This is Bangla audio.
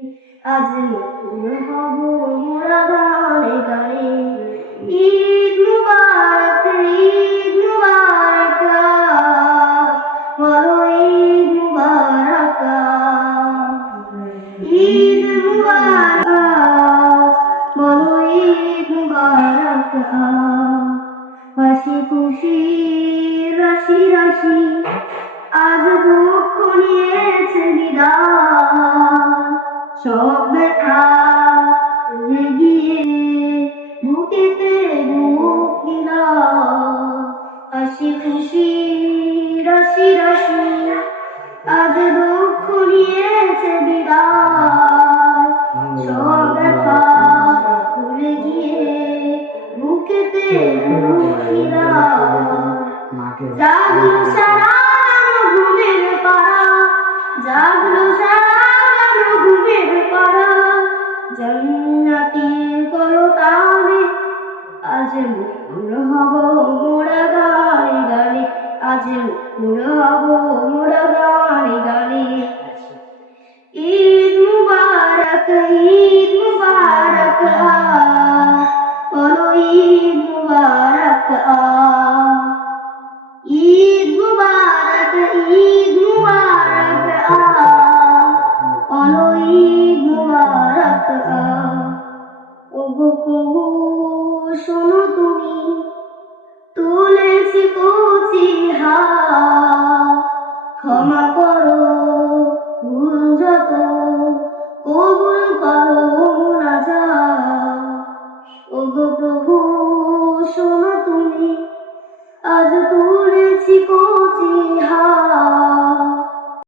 আজ নতুন হব মোরা গানে গানে। ঈদ মুবারক, ঈদ মুবারক, বলো ঈদ মুবারক, ঈদ মুবারক, বলো ঈদ মুবারক। হাসি খুশি রাশি রাশি আজ দুঃখ নিয়েছে বিদায়, সব ব্যথা ভুলে গিয়ে বুকেতে বুক মিলাও। হাসি খুশি